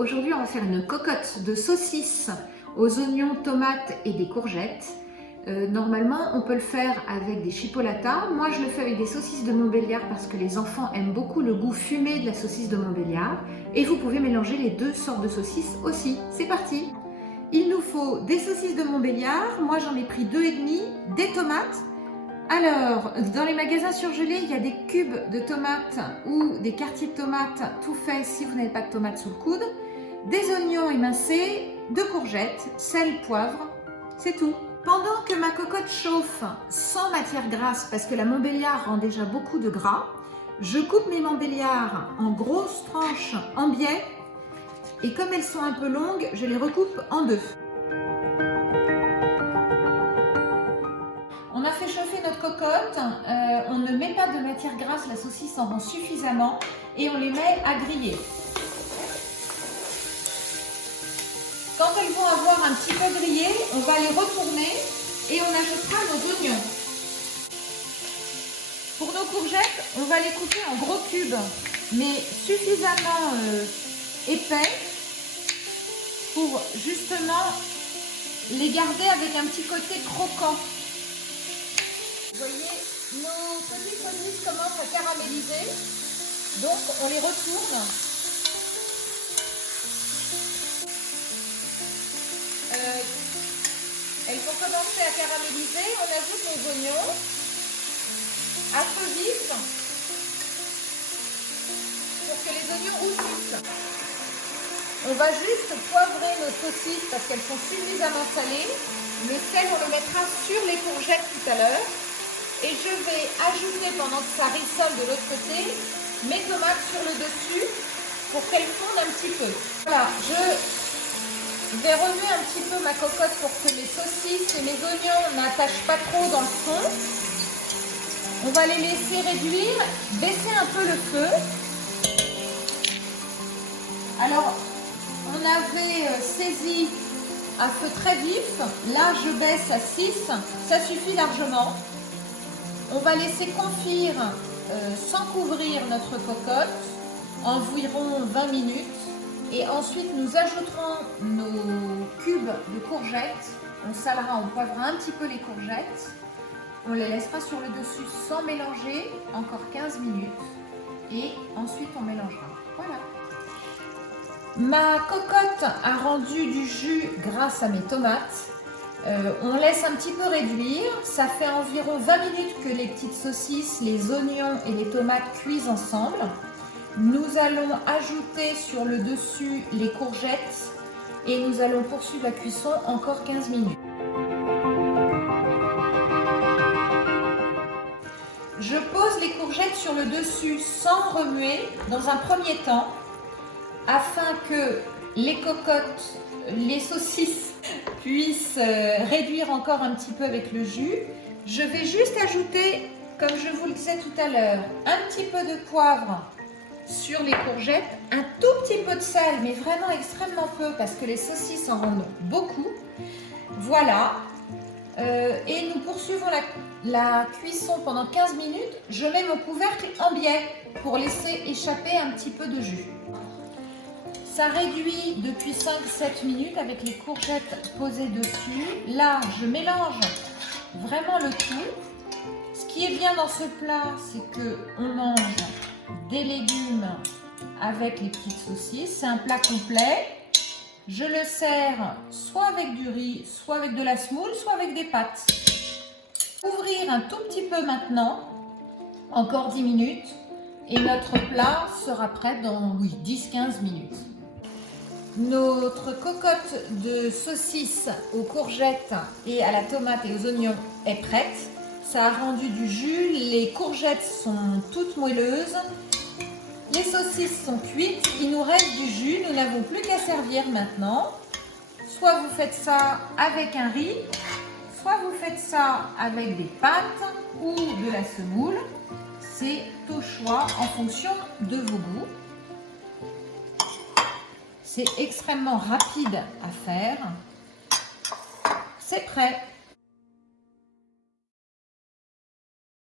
Aujourd'hui, on va faire une cocotte de saucisse aux oignons, tomates et des courgettes. Normalement, on peut le faire avec des chipolatas. Moi, je le fais avec des saucisses de Montbéliard parce que les enfants aiment beaucoup le goût fumé de la saucisse de Montbéliard. Et vous pouvez mélanger les deux sortes de saucisses aussi. C'est parti! Il nous faut des saucisses de Montbéliard. Moi, j'en ai pris 2,5, des tomates. Alors, dans les magasins surgelés, il y a des cubes de tomates ou des quartiers de tomates tout faits si vous n'avez pas de tomates sous le coude, des oignons émincés, 2 courgettes, sel, poivre, c'est tout. Pendant que ma cocotte chauffe sans matière grasse, parce que la Montbéliard rend déjà beaucoup de gras, je coupe mes Montbéliards en grosses tranches en biais et comme elles sont un peu longues, je les recoupe en deux. On a fait chauffer notre cocotte, on ne met pas de matière grasse, la saucisse en rend suffisamment et on les met à griller. Quand elles vont avoir un petit peu grillé, on va les retourner et on ajoutera nos oignons. Pour nos courgettes, on va les couper en gros cubes, mais suffisamment épais pour justement les garder avec un petit côté croquant. Vous voyez, nos petites saucisses commencent à caraméliser, donc on les retourne. Elles vont commencer à caraméliser, on ajoute nos oignons à feu vif pour que les oignons roussissent. On va juste poivrer nos saucisses parce qu'elles sont suffisamment salées. Le sel, on le mettra sur les courgettes tout à l'heure. Et je vais ajouter, pendant que ça rissole de l'autre côté, mes tomates sur le dessus pour qu'elles fondent un petit peu. Voilà, je vais remuer un petit peu ma cocotte pour que mes saucisses et mes oignons n'attachent pas trop dans le fond. On va les laisser réduire, baisser un peu le feu. Alors, on avait saisi à feu très vif. Là, je baisse à 6, ça suffit largement. On va laisser confire sans couvrir notre cocotte environ 20 minutes et ensuite nous ajouterons nos cubes de courgettes. On salera, on poivrera un petit peu les courgettes. On les laissera sur le dessus sans mélanger encore 15 minutes et ensuite on mélangera. Voilà. Ma cocotte a rendu du jus grâce à mes tomates. On laisse un petit peu réduire, ça fait environ 20 minutes que les petites saucisses, les oignons et les tomates cuisent ensemble. Nous allons ajouter sur le dessus les courgettes et nous allons poursuivre la cuisson encore 15 minutes. Je pose les courgettes sur le dessus sans remuer dans un premier temps afin que les cocottes, les saucisses puissent réduire encore un petit peu avec le jus. Je vais juste ajouter, comme je vous le disais tout à l'heure, un petit peu de poivre sur les courgettes, un tout petit peu de sel, mais vraiment extrêmement peu parce que les saucisses en rendent beaucoup. Voilà. Et nous poursuivons la cuisson pendant 15 minutes. Je mets mon couvercle en biais pour laisser échapper un petit peu de jus. Ça réduit depuis 5-7 minutes avec les courgettes posées dessus. Là, je mélange vraiment le tout. Ce qui est bien dans ce plat, c'est qu'on mange des légumes avec les petites saucisses. C'est un plat complet. Je le sers soit avec du riz, soit avec de la semoule, soit avec des pâtes. Ouvrir un tout petit peu maintenant, encore 10 minutes, et notre plat sera prêt dans 10-15 minutes. Notre cocotte de saucisse aux courgettes et à la tomate et aux oignons est prête. Ça a rendu du jus, les courgettes sont toutes moelleuses, les saucisses sont cuites, il nous reste du jus, nous n'avons plus qu'à servir maintenant. Soit vous faites ça avec un riz, soit vous faites ça avec des pâtes ou de la semoule. C'est au choix en fonction de vos goûts. C'est extrêmement rapide à faire. C'est prêt.